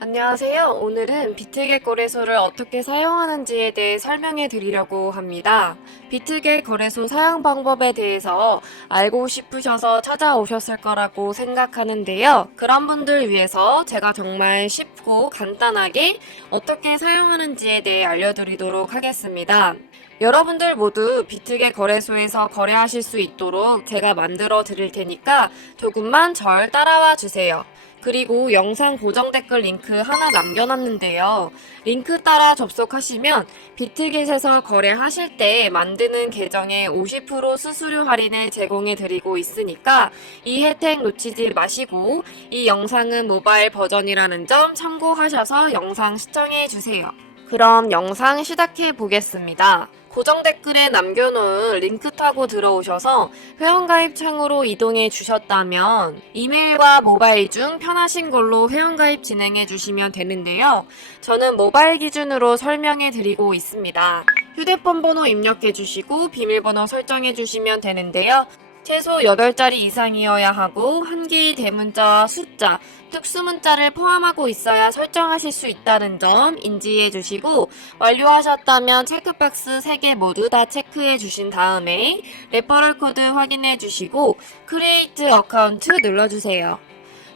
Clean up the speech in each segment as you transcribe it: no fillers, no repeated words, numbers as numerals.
안녕하세요. 오늘은 비트겟 거래소를 어떻게 사용하는지에 대해 설명해 드리려고 합니다. 비트겟 거래소 사용 방법에 대해서 알고 싶으셔서 찾아오셨을 거라고 생각하는데요. 그런 분들 위해서 제가 정말 쉽고 간단하게 어떻게 사용하는지에 대해 알려드리도록 하겠습니다. 여러분들 모두 비트겟 거래소에서 거래하실 수 있도록 제가 만들어 드릴 테니까 조금만 절 따라와 주세요. 그리고 영상 고정 댓글 링크 하나 남겨놨는데요. 링크 따라 접속하시면 비트겟에서 거래하실 때 만드는 계정에 50% 수수료 할인을 제공해 드리고 있으니까 이 혜택 놓치지 마시고 이 영상은 모바일 버전이라는 점 참고하셔서 영상 시청해 주세요. 그럼 영상 시작해 보겠습니다. 고정 댓글에 남겨놓은 링크 타고 들어오셔서 회원가입 창으로 이동해 주셨다면 이메일과 모바일 중 편하신 걸로 회원가입 진행해 주시면 되는데요. 저는 모바일 기준으로 설명해 드리고 있습니다. 휴대폰 번호 입력해 주시고 비밀번호 설정해 주시면 되는데요. 최소 8자리 이상이어야 하고 한개의 대문자와 숫자, 특수문자를 포함하고 있어야 설정하실 수 있다는 점 인지해 주시고 완료하셨다면 체크박스 3개 모두 다 체크해 주신 다음에 레퍼럴 코드 확인해 주시고 크리에이트 어카운트 눌러주세요.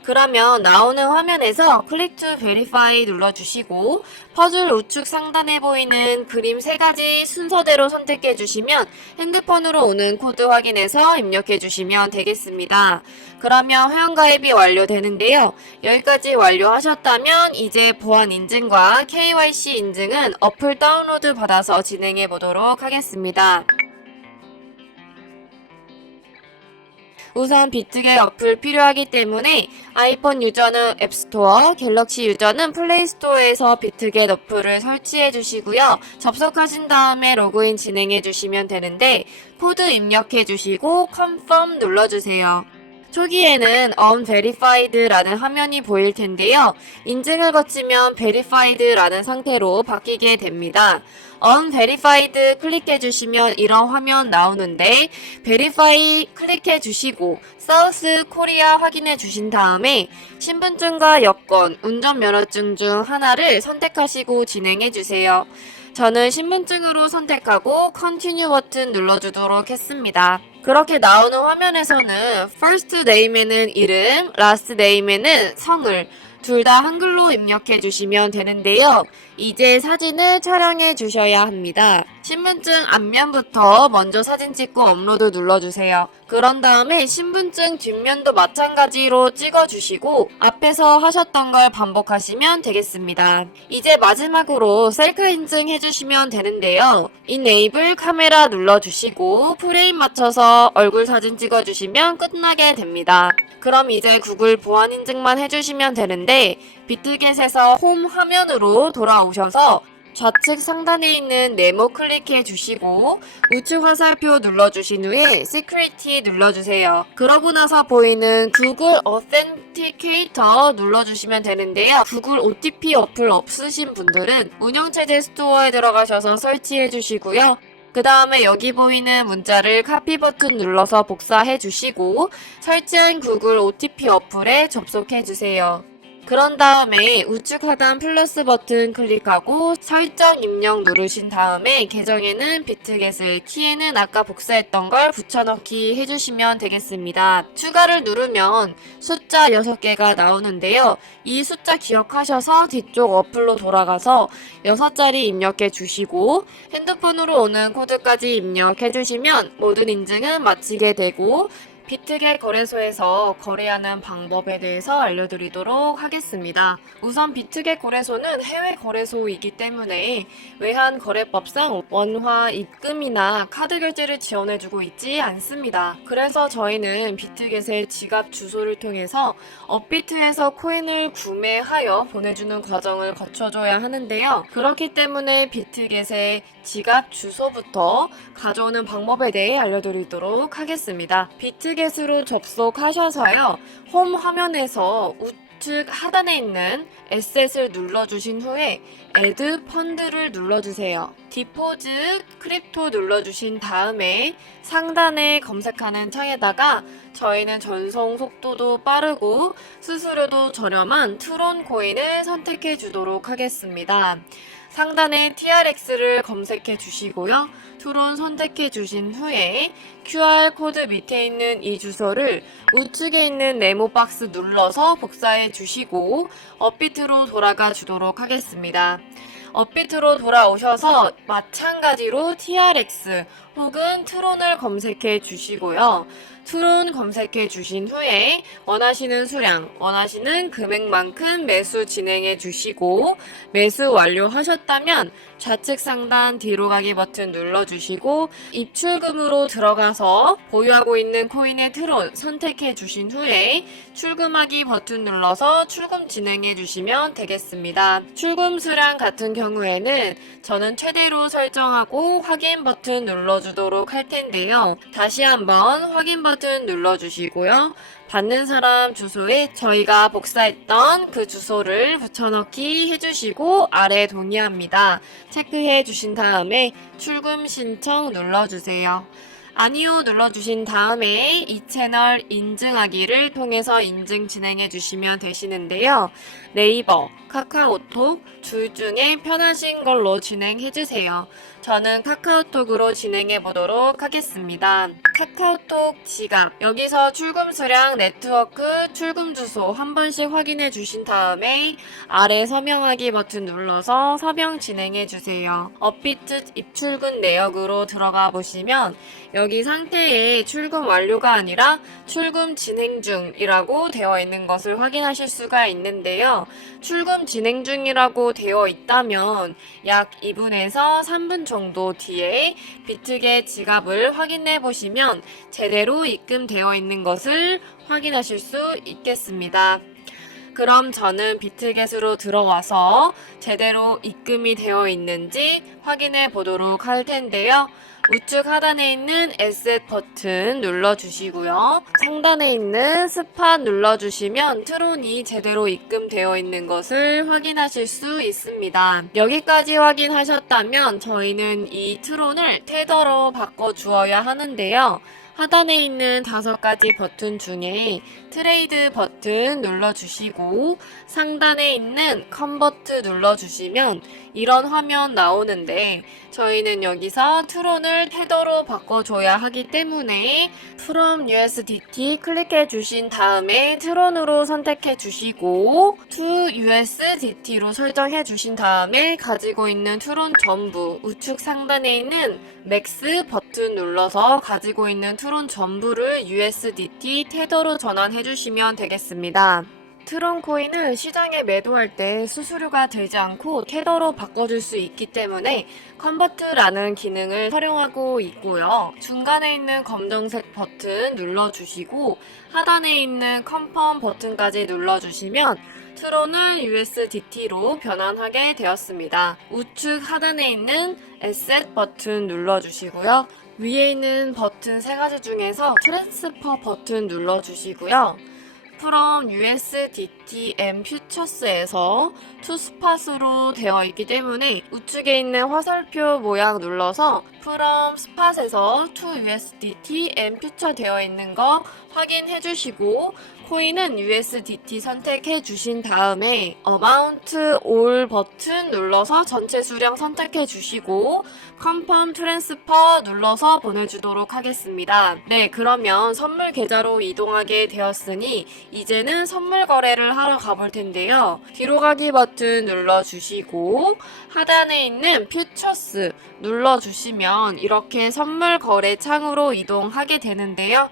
그러면 나오는 화면에서 클릭 투 베리파이 눌러주시고 퍼즐 우측 상단에 보이는 그림 3가지 순서대로 선택해 주시면 핸드폰으로 오는 코드 확인해서 입력해 주시면 되겠습니다. 그러면 회원가입이 완료되는데요. 여기까지 완료하셨다면 이제 보안 인증과 KYC 인증은 어플 다운로드 받아서 진행해 보도록 하겠습니다. 우선 비트겟 어플 필요하기 때문에 아이폰 유저는 앱스토어, 갤럭시 유저는 플레이스토어에서 비트겟 어플을 설치해 주시고요. 접속하신 다음에 로그인 진행해 주시면 되는데 코드 입력해 주시고 confirm 눌러주세요. 초기에는 unverified라는 화면이 보일 텐데요. 인증을 거치면 verified라는 상태로 바뀌게 됩니다. unverified 클릭해 주시면 이런 화면 나오는데 verify 클릭해 주시고 사우스 코리아 확인해 주신 다음에 신분증과 여권, 운전면허증 중 하나를 선택하시고 진행해 주세요. 저는 신분증으로 선택하고 Continue 버튼 눌러주도록 했습니다. 그렇게 나오는 화면에서는 First Name에는 이름, Last Name에는 성을 둘 다 한글로 입력해 주시면 되는데요. 이제 사진을 촬영해 주셔야 합니다. 신분증 앞면부터 먼저 사진 찍고 업로드 눌러주세요. 그런 다음에 신분증 뒷면도 마찬가지로 찍어주시고 앞에서 하셨던 걸 반복하시면 되겠습니다. 이제 마지막으로 셀카 인증 해주시면 되는데요. Enable 카메라 눌러주시고 프레임 맞춰서 얼굴 사진 찍어주시면 끝나게 됩니다. 그럼 이제 구글 보안 인증만 해주시면 되는데 비트겟에서 홈 화면으로 돌아오셔서 좌측 상단에 있는 네모 클릭해 주시고 우측 화살표 눌러주신 후에 Security 눌러주세요. 그러고 나서 보이는 Google Authenticator 눌러주시면 되는데요. Google OTP 어플 없으신 분들은 운영체제 스토어에 들어가셔서 설치해 주시고요. 그 다음에 여기 보이는 문자를 카피 버튼 눌러서 복사해 주시고 설치한 구글 OTP 어플에 접속해 주세요. 그런 다음에 우측 하단 플러스 버튼 클릭하고 설정 입력 누르신 다음에 계정에는 비트겟을, 키에는 아까 복사했던 걸 붙여넣기 해주시면 되겠습니다. 추가를 누르면 숫자 6개가 나오는데요. 이 숫자 기억하셔서 뒤쪽 어플로 돌아가서 6자리 입력해 주시고 핸드폰으로 오는 코드까지 입력해 주시면 모든 인증은 마치게 되고 비트겟 거래소에서 거래하는 방법에 대해서 알려드리도록 하겠습니다. 우선 비트겟 거래소는 해외 거래소이기 때문에 외환 거래법상 원화 입금이나 카드 결제를 지원해주고 있지 않습니다. 그래서 저희는 비트겟의 지갑 주소를 통해서 업비트에서 코인을 구매하여 보내주는 과정을 거쳐줘야 하는데요. 그렇기 때문에 비트겟의 지갑 주소부터 가져오는 방법에 대해 알려드리도록 하겠습니다. 비트겟으로 접속하셔서요. 홈 화면에서 우측 하단에 있는 에셋을 눌러주신 후에 Add 펀드를 눌러주세요. 디포즈 크립토 눌러주신 다음에 상단에 검색하는 창에다가 저희는 전송 속도도 빠르고 수수료도 저렴한 트론 코인을 선택해 주도록 하겠습니다. 상단에 TRX를 검색해 주시고요. 트론 선택해 주신 후에 QR코드 밑에 있는 이 주소를 우측에 있는 네모 박스 눌러서 복사해 주시고 업비트로 돌아가 주도록 하겠습니다. 업비트로 돌아오셔서 마찬가지로 TRX 혹은 트론을 검색해 주시고요. 트론 검색해 주신 후에 원하시는 수량, 원하시는 금액만큼 매수 진행해 주시고 매수 완료하셨다면 좌측 상단 뒤로 가기 버튼 눌러주시고 입출금으로 들어가서 보유하고 있는 코인의 트론 선택해 주신 후에 출금하기 버튼 눌러서 출금 진행해 주시면 되겠습니다. 출금 수량 같은 경우에는 저는 최대로 설정하고 확인 버튼 눌러주도록 할 텐데요. 다시 한번 확인 버튼 눌러주시고요. 받는 사람 주소에 저희가 복사했던 그 주소를 붙여넣기 해주시고 아래 동의합니다. 체크해 주신 다음에 출금 신청 눌러주세요. 아니요 눌러주신 다음에 이 채널 인증하기를 통해서 인증 진행해 주시면 되시는데요. 네이버, 카카오톡 둘 중에 편하신 걸로 진행해 주세요. 저는 카카오톡으로 진행해 보도록 하겠습니다. 카카오톡 지갑, 여기서 출금 수량, 네트워크, 출금 주소 한 번씩 확인해 주신 다음에 아래 서명하기 버튼 눌러서 서명 진행해 주세요. 업비트 입출금 내역으로 들어가 보시면 여기 상태에 출금 완료가 아니라 출금 진행 중이라고 되어 있는 것을 확인하실 수가 있는데요. 출금 진행 중이라고 되어 있다면 약 2분에서 3분 정도 뒤에 비트겟 지갑을 확인해 보시면 제대로 입금되어 있는 것을 확인하실 수 있겠습니다. 그럼 저는 비트겟으로 들어와서 제대로 입금이 되어 있는지 확인해 보도록 할 텐데요. 우측 하단에 있는 에셋 버튼 눌러주시고요. 상단에 있는 스팟 눌러주시면 트론이 제대로 입금되어 있는 것을 확인하실 수 있습니다. 여기까지 확인하셨다면 저희는 이 트론을 테더로 바꿔주어야 하는데요. 하단에 있는 5가지 버튼 중에 트레이드 버튼 눌러주시고 상단에 있는 컨버트 눌러주시면 이런 화면 나오는데 저희는 여기서 트론을 테더로 바꿔줘야 하기 때문에 From USDT 클릭해 주신 다음에 트론으로 선택해 주시고 To USDT로 설정해 주신 다음에 가지고 있는 트론 전부 우측 상단에 있는 맥스 버튼 눌러서 가지고 있는 트론 전부를 USDT 테더로 전환해 주시면 되겠습니다. 트론 코인은 시장에 매도할 때 수수료가 들지 않고 테더로 바꿔줄 수 있기 때문에 컨버트라는 기능을 활용하고 있고요. 중간에 있는 검정색 버튼 눌러주시고 하단에 있는 컨펌 버튼까지 눌러주시면 트론은 USDT로 변환하게 되었습니다. 우측 하단에 있는 에셋 버튼 눌러주시고요. 위에 있는 버튼 3가지 중에서 트랜스퍼 버튼 눌러주시고요. From USDT and Futures에서 투스팟으로 되어 있기 때문에 우측에 있는 화살표 모양 눌러서 From Spot에서 To USDT and Future 되어 있는 거 확인해 주시고 코인은 USDT 선택해 주신 다음에 Amount All 버튼 눌러서 전체 수량 선택해 주시고 Confirm Transfer 눌러서 보내주도록 하겠습니다. 네, 그러면 선물 계좌로 이동하게 되었으니 이제는 선물 거래를 하러 가볼 텐데요. 뒤로 가기 버튼 눌러주시고 하단에 있는 Futures 눌러주시면 이렇게 선물 거래 창으로 이동하게 되는데요.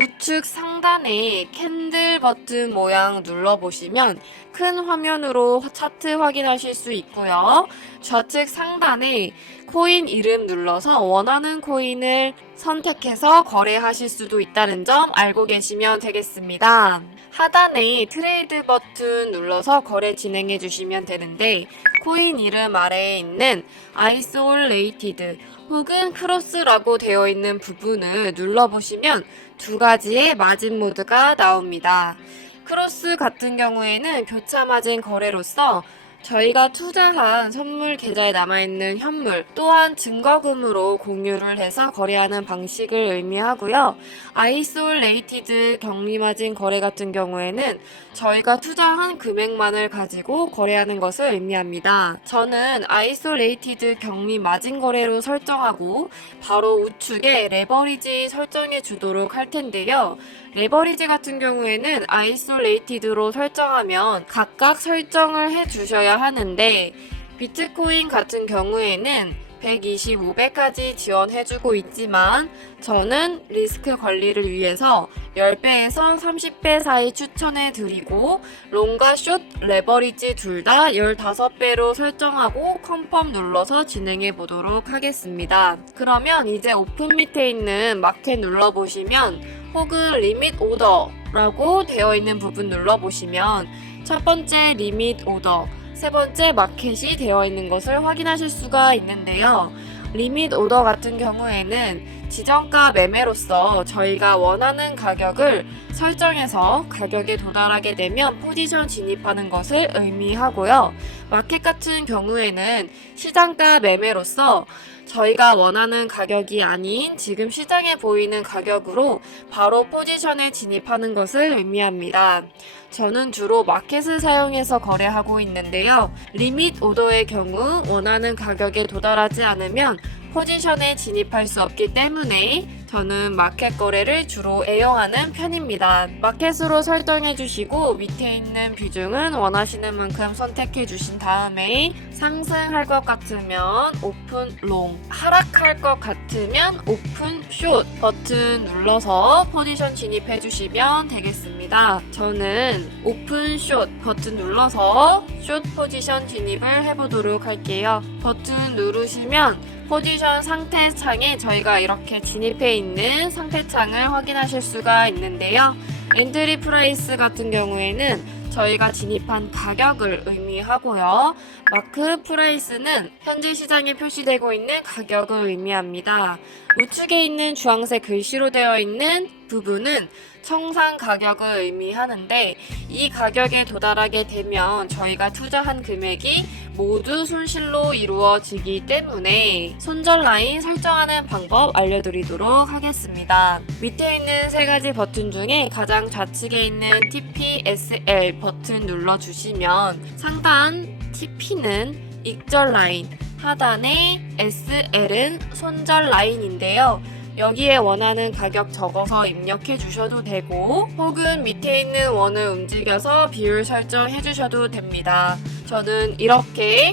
우측 상단에 캔들 버튼 모양 눌러보시면 큰 화면으로 차트 확인하실 수 있고요. 좌측 상단에 코인 이름 눌러서 원하는 코인을 선택해서 거래하실 수도 있다는 점 알고 계시면 되겠습니다. 하단에 트레이드 버튼 눌러서 거래 진행해 주시면 되는데 코인 이름 아래에 있는 Isolated 혹은 크로스라고 되어 있는 부분을 눌러보시면 2가지의 마진 모드가 나옵니다. 크로스 같은 경우에는 교차 마진 거래로서 저희가 투자한 선물 계좌에 남아있는 현물 또한 증거금으로 공유를 해서 거래하는 방식을 의미하고요. 아이솔레이티드 격리마진 거래 같은 경우에는 저희가 투자한 금액만을 가지고 거래하는 것을 의미합니다. 저는 아이솔레이티드 격리마진 거래로 설정하고 바로 우측에 레버리지 설정해 주도록 할 텐데요. 레버리지 같은 경우에는 아이솔레이티드로 설정하면 각각 설정을 해 주셔야 하는데 비트코인 같은 경우에는 125배까지 지원해주고 있지만 저는 리스크 관리를 위해서 10배에서 30배 사이 추천해드리고 롱과 숏, 레버리지 둘 다 15배로 설정하고 컨펌 눌러서 진행해 보도록 하겠습니다. 그러면 이제 오픈 밑에 있는 마켓 눌러보시면 혹은 리밋 오더라고 되어 있는 부분 눌러보시면 첫 번째 리밋 오더, 세 번째 마켓이 되어 있는 것을 확인하실 수가 있는데요. 리밋 오더 같은 경우에는 지정가 매매로서 저희가 원하는 가격을 설정해서 가격에 도달하게 되면 포지션 진입하는 것을 의미하고요. 마켓 같은 경우에는 시장가 매매로서 저희가 원하는 가격이 아닌 지금 시장에 보이는 가격으로 바로 포지션에 진입하는 것을 의미합니다. 저는 주로 마켓을 사용해서 거래하고 있는데요. 리밋 오더의 경우 원하는 가격에 도달하지 않으면 포지션에 진입할 수 없기 때문에 저는 마켓 거래를 주로 애용하는 편입니다. 마켓으로 설정해 주시고 밑에 있는 비중은 원하시는 만큼 선택해 주신 다음에 상승할 것 같으면 오픈 롱, 하락할 것 같으면 오픈 숏 버튼 눌러서 포지션 진입해 주시면 되겠습니다. 저는 오픈 숏 버튼 눌러서 숏 포지션 진입을 해보도록 할게요. 버튼 누르시면 포지션 상태 창에 저희가 이렇게 진입해 있는 상태 창을 확인하실 수가 있는데요. 엔트리 프라이스 같은 경우에는 저희가 진입한 가격을 의미하고요. 마크 프라이스는 현재 시장에 표시되고 있는 가격을 의미합니다. 우측에 있는 주황색 글씨로 되어 있는 부분은 청산 가격을 의미하는데 이 가격에 도달하게 되면 저희가 투자한 금액이 모두 손실로 이루어지기 때문에 손절 라인 설정하는 방법 알려드리도록 하겠습니다. 밑에 있는 세 가지 버튼 중에 가장 좌측에 있는 TPSL 버튼 눌러주시면 상단 TP는 익절 라인, 하단에 SL은 손절 라인인데요. 여기에 원하는 가격 적어서 입력해 주셔도 되고 혹은 밑에 있는 원을 움직여서 비율 설정해 주셔도 됩니다. 저는 이렇게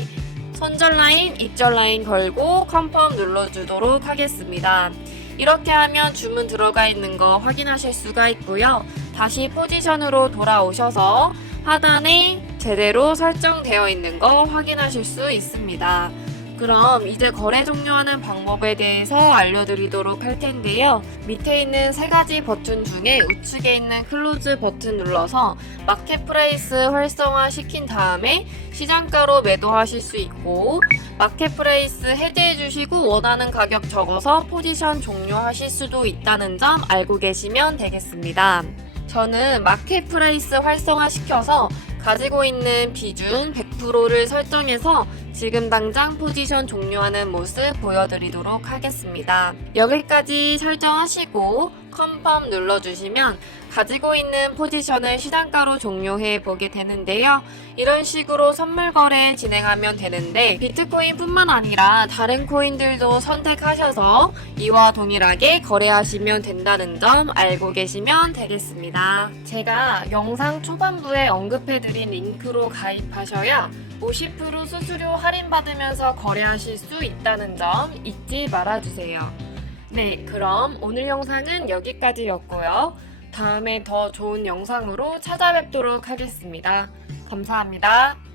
손절 라인, 익절 라인 걸고 컨펌 눌러주도록 하겠습니다. 이렇게 하면 주문 들어가 있는 거 확인하실 수가 있고요. 다시 포지션으로 돌아오셔서 하단에 제대로 설정되어 있는 거 확인하실 수 있습니다. 그럼 이제 거래 종료하는 방법에 대해서 알려드리도록 할 텐데요. 밑에 있는 세 가지 버튼 중에 우측에 있는 클로즈 버튼 눌러서 마켓 프라이스 활성화 시킨 다음에 시장가로 매도하실 수 있고 마켓 프라이스 해제해 주시고 원하는 가격 적어서 포지션 종료하실 수도 있다는 점 알고 계시면 되겠습니다. 저는 마켓 프라이스 활성화 시켜서 가지고 있는 비중 100%를 설정해서 지금 당장 포지션 종료하는 모습 보여드리도록 하겠습니다. 여기까지 설정하시고 컨펌 눌러주시면 가지고 있는 포지션을 시장가로 종료해 보게 되는데요. 이런 식으로 선물 거래 진행하면 되는데 비트코인 뿐만 아니라 다른 코인들도 선택하셔서 이와 동일하게 거래하시면 된다는 점 알고 계시면 되겠습니다. 제가 영상 초반부에 언급해드린 링크로 가입하셔야 50% 수수료 할인받으면서 거래하실 수 있다는 점 잊지 말아주세요. 네, 그럼 오늘 영상은 여기까지였고요. 다음에 더 좋은 영상으로 찾아뵙도록 하겠습니다. 감사합니다.